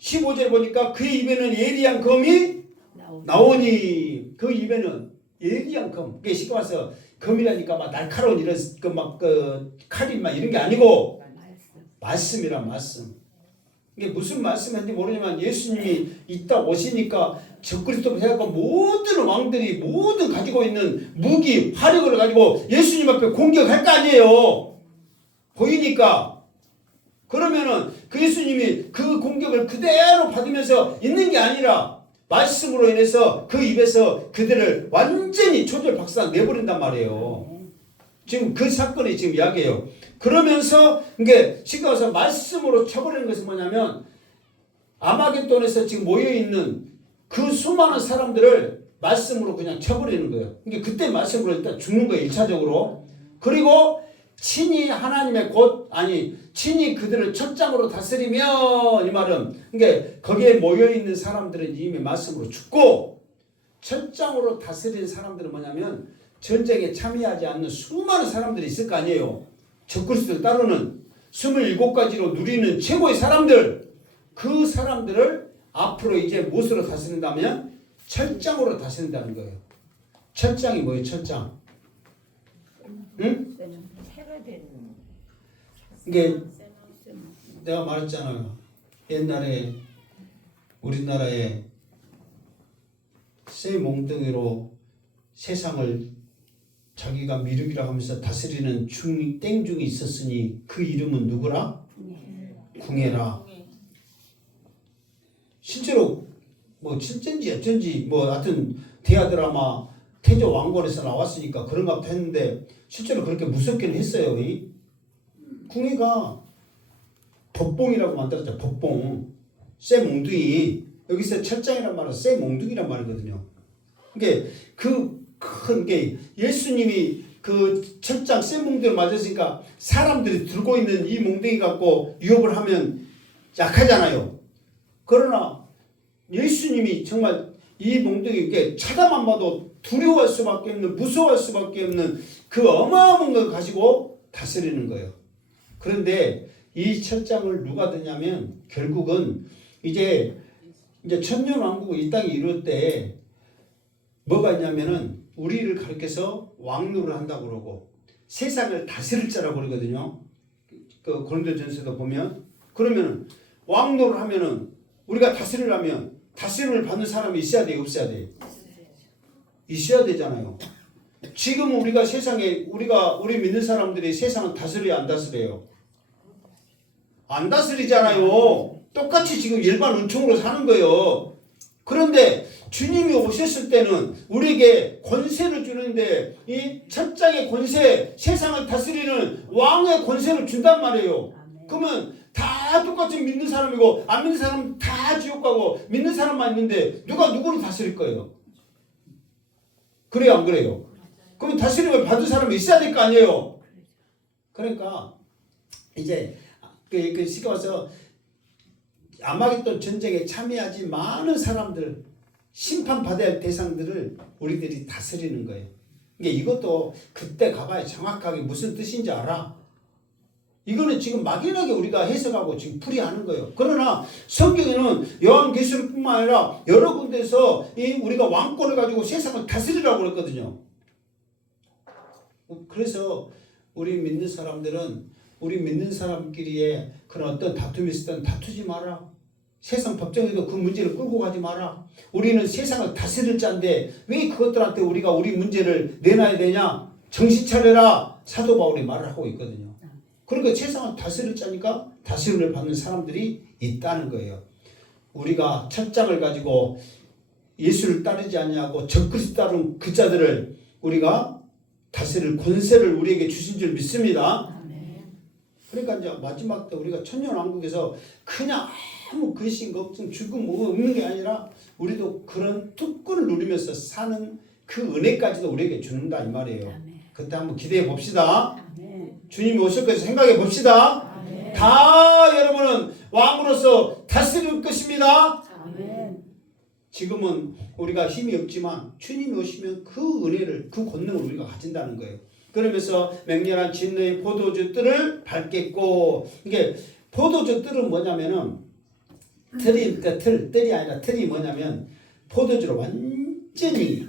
15절에 보니까 그의 입에는 예리한 검이 나오니, 그 입에는 예리한 검, 그게 쉽게 말해서 검이라니까 막 날카로운 이런 칼이 막 이런 게 아니고 말씀이란 말씀. 이게 무슨 말씀인지 모르지만 예수님이 이따 오시니까 적그리스도 해갖고 모든 왕들이 모든 가지고 있는 무기, 화력을 가지고 예수님 앞에 공격할 거 아니에요. 보이니까. 그러면은 그 예수님이 그 공격을 그대로 받으면서 있는 게 아니라 말씀으로 인해서 그 입에서 그들을 완전히 초절박살 내버린단 말이에요. 지금 그 사건이 지금 이야기해요. 그러면서 이게 쉽게 말해서 말씀으로 쳐버리는 것은 뭐냐면, 아마겟돈에서 지금 모여있는 그 수많은 사람들을 말씀으로 그냥 쳐버리는 거예요. 이게 그때 말씀으로 일단 죽는 거예요. 1차적으로. 그리고 친히 하나님의 친히 그들을 첫장으로 다스리며, 이 말은 이게 거기에 모여있는 사람들은 이미 말씀으로 죽고, 첫장으로 다스리는 사람들은 뭐냐면 전쟁에 참여하지 않는 수많은 사람들이 있을 거 아니에요. 적그리스도를 따르는 27가지로 누리는 최고의 사람들, 그 사람들을 앞으로 이제 무엇으로 다스린다면 철장으로 다스린다는 거예요. 철장이 뭐예요? 철장. 응? 이게 내가 말했잖아요. 옛날에 우리나라에 쇠 몽둥이로 세상을 자기가 미륵이라고 하면서 다스리는 땡중이 있었으니 그 이름은 누구라? 궁예라. 실제로 뭐 실제인지 어쩐지 뭐 하여튼 대하 드라마 태조 왕건에서 나왔으니까 그런가 했는데 실제로 그렇게 무섭게는 했어요. 궁예가 법봉이라고 만들었죠. 법봉. 쇠 몽둥이. 여기서 철장이란 말은 쇠 몽둥이란 말이거든요. 그게 큰 게 예수님이 그 철장 쇠 몽둥이를 맞았으니까 사람들이 들고 있는 이 몽둥이 갖고 유업을 하면 약하잖아요. 그러나 예수님이 정말 이 몽둥이에 쳐다만 봐도 두려워할 수밖에 없는, 무서워할 수밖에 없는 그 어마어마한 걸 가지고 다스리는 거예요. 그런데 이 철장을 누가 드냐면 결국은 이제 천년왕국이 이 땅에 이룰 때 뭐가 있냐면은 우리를 가리켜서 왕노를 한다고 그러고 세상을 다스릴 자라고 그러거든요. 그 고린도전서도 보면, 그러면 왕노를 하면은 우리가 다스리려면 다스림을 받는 사람이 있어야 돼요, 없어야 돼요? 있어야 되잖아요. 지금 우리가 세상에 우리 믿는 사람들이 세상을 다스려야 안 다스려요? 안 다스리잖아요. 똑같이 지금 일반 은총으로 사는 거예요. 그런데 주님이 오셨을 때는 우리에게 권세를 주는데 이 천장의 권세, 세상을 다스리는 왕의 권세를 준단 말이에요. 그러면 다 똑같이 믿는 사람이고 안 믿는 사람은 다 지옥 가고 믿는 사람만 있는데 누가 누구를 다스릴 거예요? 그래요, 안 그래요? 그럼 다스림을 받은 사람이 있어야 될 거 아니에요? 그러니까 이제 쉽게 말해서 아마겟돈 전쟁에 참여하지 많은 사람들, 심판받아야 할 대상들을 우리들이 다스리는 거예요. 그러니까 이것도 그때 가봐야 정확하게 무슨 뜻인지 알아. 이거는 지금 막연하게 우리가 해석하고 지금 풀이하는 거예요. 그러나 성경에는 요한계시록뿐만 아니라 여러 군데서 우리가 왕권을 가지고 세상을 다스리라고 그랬거든요. 그래서 우리 믿는 사람들은 우리 믿는 사람끼리의 그런 어떤 다툼이 있을 때는 다투지 마라. 세상 법정에도 그 문제를 끌고 가지 마라. 우리는 세상을 다스릴 자인데 왜 그것들한테 우리가 우리 문제를 내놔야 되냐? 정신 차려라. 사도 바울이 말을 하고 있거든요. 그러니까 세상을 다스릴 자니까 다스림을 받는 사람들이 있다는 거예요. 우리가 첫 장을 가지고 예수를 따르지 아니하고 적그리스도 따른 그 자들을 우리가 다스릴 권세를 우리에게 주신 줄 믿습니다. 그러니까 이제 마지막 때 우리가 천년왕국에서 그냥 아무 근심 걱정 죽음 뭐 없는 게 아니라 우리도 그런 특권을 누리면서 사는 그 은혜까지도 우리에게 주는다 이 말이에요. 그때 한번 기대해 봅시다. 주님이 오실 것을 생각해 봅시다. 다 여러분은 왕으로서 다스릴 것입니다. 지금은 우리가 힘이 없지만 주님이 오시면 그 은혜를, 그 권능을 우리가 가진다는 거예요. 그러면서 맹렬한 진노의 포도주 뜰을 밟겠고, 이게 포도주 뜰은 뭐냐면은 그러니까 뜰이 아니라 틀이 뭐냐면 포도주를 완전히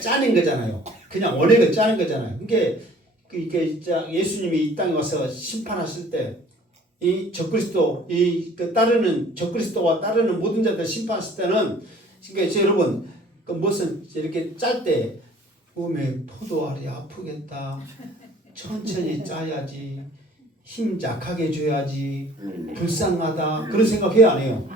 짜는 거잖아요. 그냥 원액을 짜는 거잖아요. 이게 예수님이 이 땅에 와서 심판하실 때 이 적그리스도 따르는 적그리스도와 따르는 모든 자들 심판하실 때는 그러니까 여러분 그 무슨 이렇게 짤 때 몸에 포도알이 아프겠다. 천천히 짜야지. 힘 약하게 줘야지. 불쌍하다. 그런 생각 해야 안 해요?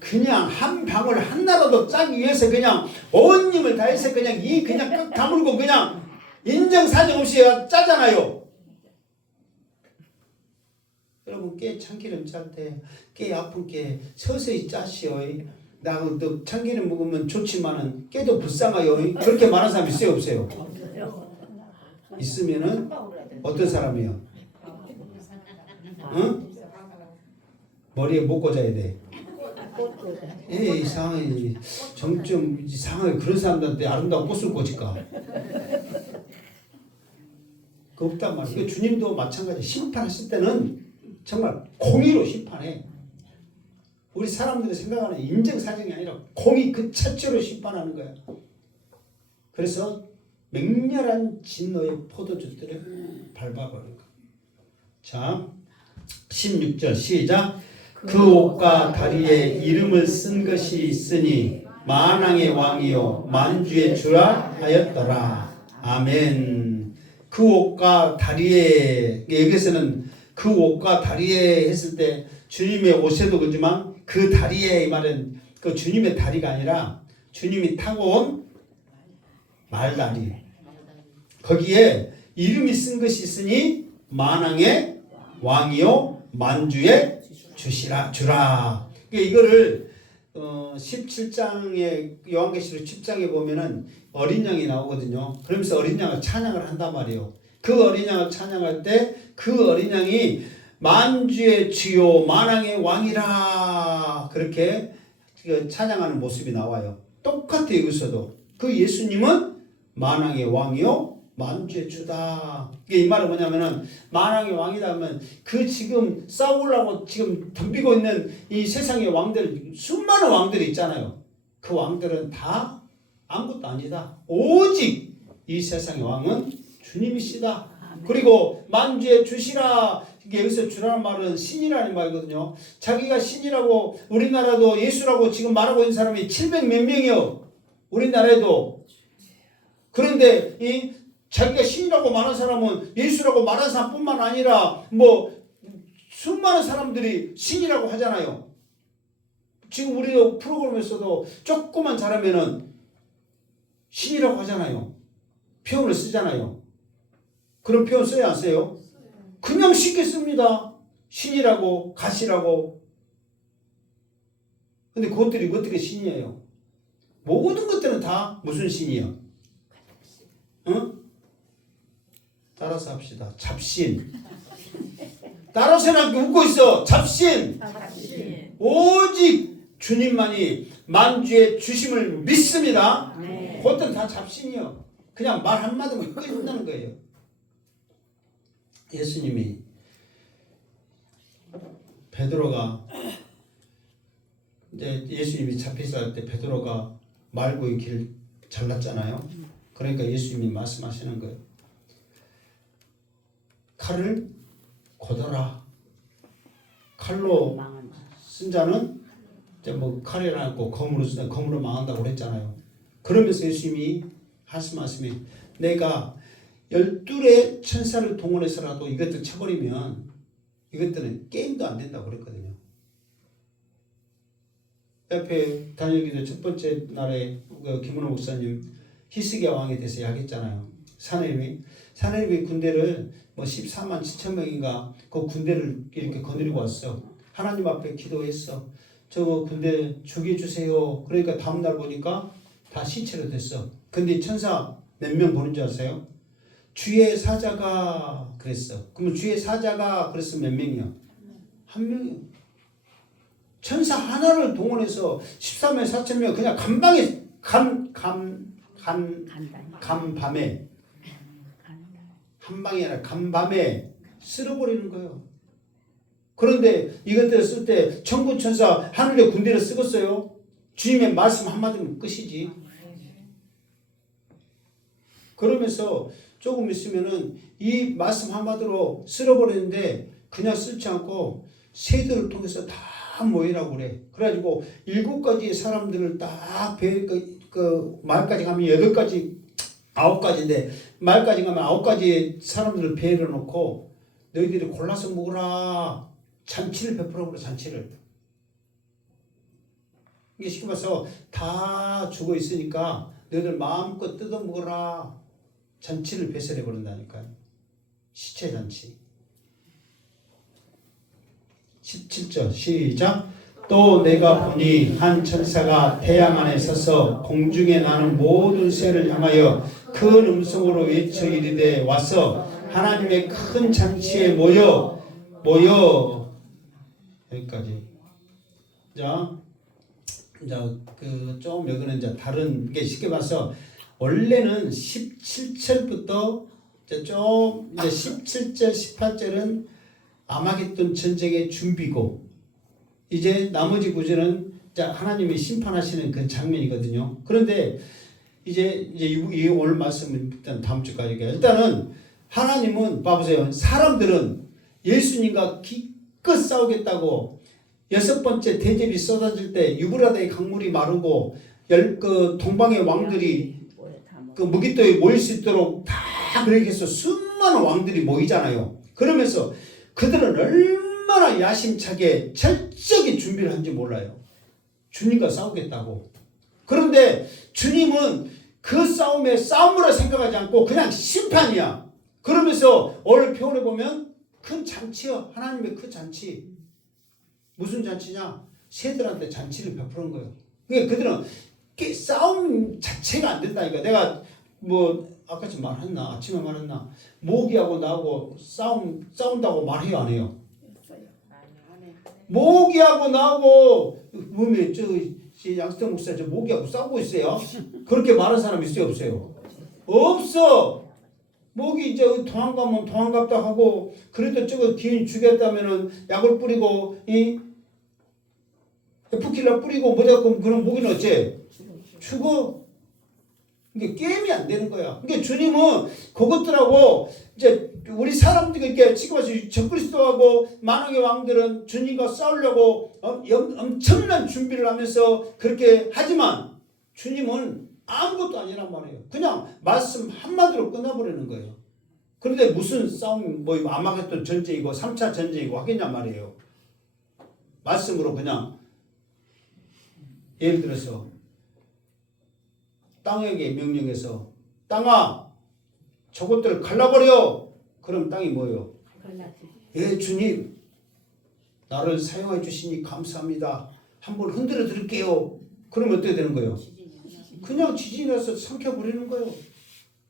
그냥 한 방울 하나라도 짜기 위해서 그냥 온 힘을 다해서 그냥 그냥 꽉 다물고 그냥 인정사정 없이 짜잖아요. 여러분 깨 참기름 짤 때 깨 아픈 깨 서서히 짜시오. 나 참기름 먹으면 좋지만은 깨도 불쌍해요. 그렇게 말하는 사람 있어요, 없어요? 있으면은 어떤 사람이요? 응? 머리에 못 꽂아야 돼. 이상하게 좀 이상하게 그런 사람들한테 아름다운 꽃을 꽂을까? 그 없단 말이에요. 주님도 마찬가지. 심판하실 때는 정말 공의로 심판해. 우리 사람들이 생각하는 인정사정이 아니라 공의 그 자체로 심판하는 거야. 그래서 맹렬한 진노의 포도주들을 밟아버린 거야. 자, 16절 시작. 그 옷과 다리에 이름을 쓴 것이 있으니 만왕의 왕이요 만주의 주라 하였더라. 아멘. 그 옷과 다리에, 여기서는 그 옷과 다리에 했을 때 주님의 옷에도 그렇지만 그 다리에 이 말은 그 주님의 다리가 아니라 주님이 타고 온 말다리. 거기에 이름이 쓴 것이 있으니 만왕의 왕이요 만주의 주라. 이거를 17장에 요한계시록 10장에 보면은 어린 양이 나오거든요. 그러면서 어린 양을 찬양을 한단 말이에요. 그 어린 양을 찬양할 때 그 어린 양이 만주의 주요 만왕의 왕이라 그렇게 찬양하는 모습이 나와요. 똑같아요. 여기서도 그 예수님은 만왕의 왕이요 만주의 주다. 이 말은 뭐냐면은 만왕의 왕이다 하면 그 지금 싸우려고 지금 덤비고 있는 이 세상의 왕들, 수많은 왕들이 있잖아요. 그 왕들은 다 아무것도 아니다. 오직 이 세상의 왕은 주님이시다. 그리고 만주의 주시라. 여기서 주라는 말은 신이라는 말이거든요. 자기가 신이라고 우리나라도 예수라고 지금 말하고 있는 사람이 700 몇 명이요. 우리나라에도 그런데 이 자기가 신이라고 말한 사람은 예수라고 말한 사람뿐만 아니라 뭐 수많은 사람들이 신이라고 하잖아요. 지금 우리 프로그램에서도 조금만 잘하면은 신이라고 하잖아요. 표현을 쓰잖아요. 그런 표현 써야 안 써요? 그냥 쉽게 씁니다. 신이라고 가시라고. 근데 그것들이 어떻게 신이에요? 모든 것들은 다 무슨 신이야? 응? 따라서 합시다. 잡신. 따라서 이렇게 웃고 있어. 잡신. 오직 주님만이 만주의 주심을 믿습니다. 그것들은 다 잡신이요. 그냥 말 한마디면 끝나는 거예요. 예수님이 베드로가 이제 예수님이 잡혀서 할 때 베드로가 말고의 길을 잘랐잖아요. 그러니까 예수님이 말씀하시는 거예요. 칼을 걷어라. 칼로 쓴 자는 이제 뭐 칼이라고 검으로 쓴 검으로 망한다고 그랬잖아요. 그러면서 예수님이 하신 말씀이 내가 12의 천사를 동원해서라도 이것들 쳐버리면 이것들은 게임도 안 된다고 그랬거든요. 옆에 다니기도 첫 번째 날에 김은호 목사님 히스기야 왕에 대해서 이야기했잖아요. 사내립이 군대를 뭐 14만 7천 명인가 그 군대를 이렇게 거느리고 왔어. 하나님 앞에 기도했어. 저거 군대 죽여주세요. 그러니까 다음날 보니까 다 시체로 됐어. 근데 천사 몇 명 보는 줄 아세요? 주의 사자가 그랬어. 그러면 주의 사자가 그랬으면 몇 명이야? 한 명이야. 천사 하나를 동원해서 13만 4천 명 그냥 간밤에 간밤에 한 방이 아니라 간밤에 쓸어버리는 거예요. 그런데 이것들을 쓸 때 천군 천사 하늘의 군대를 쓰겠어요? 주님의 말씀 한마디면 끝이지. 그러면서 조금 있으면은 이 말씀 한마디로 쓸어버리는데 그냥 쓸지 않고 새들을 통해서 다 모이라고 그래. 그래가지고 7가지의 사람들을 딱 말까지 가면 8가지 9가지인데 말까지 가면 9가지의 사람들을 배려 놓고 너희들이 골라서 먹으라. 잔치를 베풀어 그래. 잔치를. 이게 쉽게 말해서 다 죽어 있으니까 너희들 마음껏 뜯어 먹어라. 잔치를 배설해 버린다니까요. 시체 잔치. 17절 시작. 또 내가 보니 한 천사가 태양 안에 서서 공중에 나는 모든 새를 향하여 큰 음성으로 외쳐 이르되 와서 하나님의 큰 잔치에 모여 여기까지. 자, 좀 여기는 이제 다른 게 쉽게 봐서 원래는 17절부터 이제 17절, 18절은 아마겟돈 전쟁의 준비고 이제 나머지 구절은 하나님이 심판하시는 그 장면이거든요. 그런데 이제 이 오늘 말씀은 일단 다음 주까지 일단은 하나님은 봐보세요. 사람들은 예수님과 기껏 싸우겠다고 6번째 대접이 쏟아질 때 유브라데의 강물이 마르고 동방의 왕들이 그 무기토에 모일 수 있도록 다 그렇게 해서 수많은 왕들이 모이잖아요. 그러면서 그들은 얼마나 야심차게 철저히 준비를 한지 몰라요. 주님과 싸우겠다고. 그런데 주님은 그 싸움에 싸움으로 생각하지 않고 그냥 심판이야. 그러면서 오늘 표현해 보면 큰 잔치요. 하나님의 큰 잔치. 무슨 잔치냐? 새들한테 잔치를 베푸는 거예요. 그러니까 그들은 싸움 자체가 안 된다니까. 내가 아까 좀 말했나? 아침에 말했나? 모기하고 나하고 싸운다고 말해요, 안 해요? 모기하고 나하고 몸에 양수태 목사 모기하고 싸우고 있어요. 그렇게 말한 사람 있어요, 없어요? 없어. 모기 도망가면 도망갔다 하고 그래도 저거 기운 죽였다면은 약을 뿌리고 에프킬라 뿌리고 그럼 모기는 어째? 죽어. 이게 게임이 안 되는 거야. 그러니까 주님은 그것들하고 이제 우리 사람들이 이렇게 지금 와서 적그리스도하고 만왕의 왕들은 주님과 싸우려고 엄청난 준비를 하면서 그렇게 하지만 주님은 아무것도 아니란 말이에요. 그냥 말씀 한마디로 끝나버리는 거예요. 그런데 무슨 싸움, 뭐 아마겟돈 전쟁이고 3차 전쟁이고 하겠냔 말이에요. 말씀으로 그냥 예를 들어서 땅에게 명령해서 땅아 저것들을 갈라버려. 그럼 땅이 뭐예요? 예 주님 나를 사용해 주시니 감사합니다. 한번 흔들어 드릴게요. 그러면 어떻게 되는 거예요? 그냥 지진이 나서 삼켜버리는 거예요.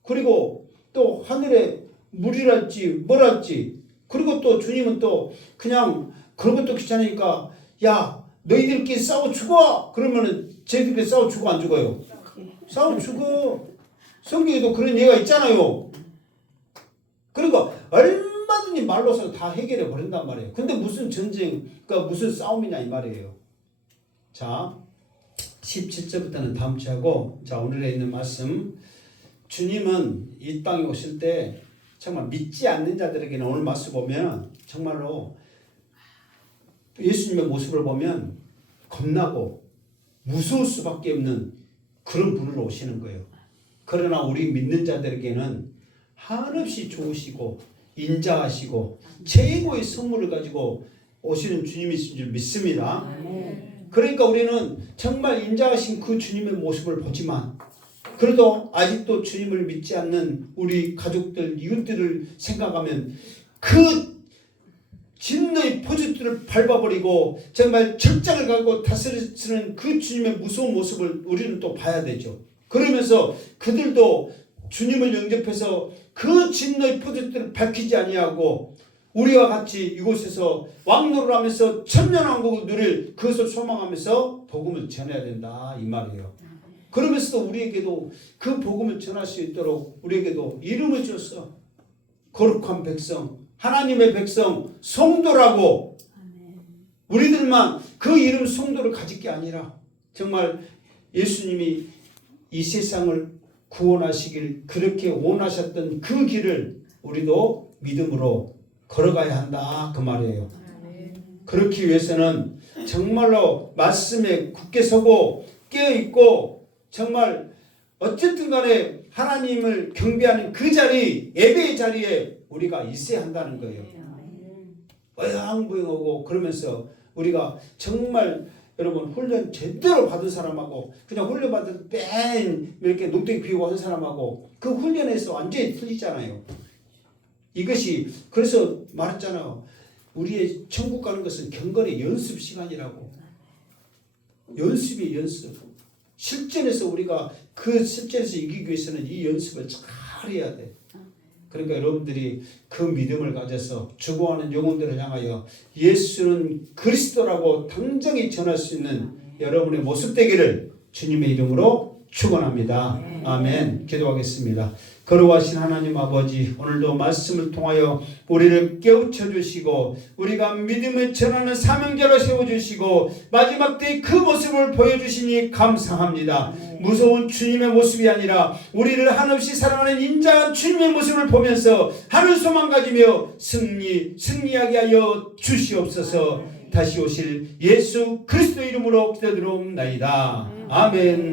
그리고 또 하늘에 물이랄지 뭐랄지 그리고 또 주님은 또 그냥 그런 것도 귀찮으니까 야 너희들끼리 싸워 죽어. 그러면은 쟤들끼리 싸워 죽어 안 죽어요? 싸워 죽어. 성경에도 그런 예가 있잖아요. 그러니까 얼마든지 말로서 다 해결해 버린단 말이에요. 근데 무슨 전쟁, 그러니까 무슨 싸움이냐 이 말이에요. 자, 17절부터는 다음 주 하고, 자 오늘에 있는 말씀. 주님은 이 땅에 오실 때 정말 믿지 않는 자들에게는 오늘 말씀 보면 정말로 예수님의 모습을 보면 겁나고 무서울 수밖에 없는 그런 분으로 오시는 거예요. 그러나 우리 믿는 자들에게는 한없이 좋으시고 인자하시고 최고의 선물을 가지고 오시는 주님이신 줄 믿습니다. 그러니까 우리는 정말 인자하신 그 주님의 모습을 보지만 그래도 아직도 주님을 믿지 않는 우리 가족들, 이웃들을 생각하면 그 진노의 포주들을 밟아버리고 정말 적장을 가고 다스리는 그 주님의 무서운 모습을 우리는 또 봐야 되죠. 그러면서 그들도 주님을 영접해서 그 진노의 포도들을 밝히지 아니하고 우리와 같이 이곳에서 왕노를 하면서 천년왕국을 누릴 그것을 소망하면서 복음을 전해야 된다 이 말이에요. 그러면서도 우리에게도 그 복음을 전할 수 있도록 우리에게도 이름을 줬어. 거룩한 백성, 하나님의 백성, 성도라고. 우리들만 그 이름 성도를 가질 게 아니라 정말 예수님이 이 세상을 구원하시길 그렇게 원하셨던 그 길을 우리도 믿음으로 걸어가야 한다 그 말이에요. 그렇기 위해서는 정말로 말씀에 굳게 서고 깨어있고 정말 어쨌든 간에 하나님을 경배하는 그 자리, 예배의 자리에 우리가 있어야 한다는 거예요. 어영부영하고 그러면서 우리가 정말 여러분 훈련 제대로 받은 사람하고 그냥 훈련 받은 뺑 이렇게 농땡이 피우고 하는 사람하고 그 훈련에서 완전히 틀리잖아요. 이것이 그래서 말했잖아요. 우리의 천국 가는 것은 경건의 연습 시간이라고. 연습이 연습. 실전에서 우리가 그 실전에서 이기기 위해서는 이 연습을 잘 해야 돼. 그러니까 여러분들이 그 믿음을 가져서 죽어가는 영혼들을 향하여 예수는 그리스도라고 당장에 전할 수 있는 여러분의 모습 되기를 주님의 이름으로 축원합니다. 아멘. 기도하겠습니다. 거룩하신 하나님 아버지, 오늘도 말씀을 통하여 우리를 깨우쳐 주시고 우리가 믿음을 전하는 사명자로 세워주시고 마지막 때의 그 모습을 보여주시니 감사합니다. 무서운 주님의 모습이 아니라 우리를 한없이 사랑하는 인자한 주님의 모습을 보면서 하늘 소망 가지며 승리하게 하여 주시옵소서. 다시 오실 예수 그리스도 이름으로 기도드리옵나이다. 아멘.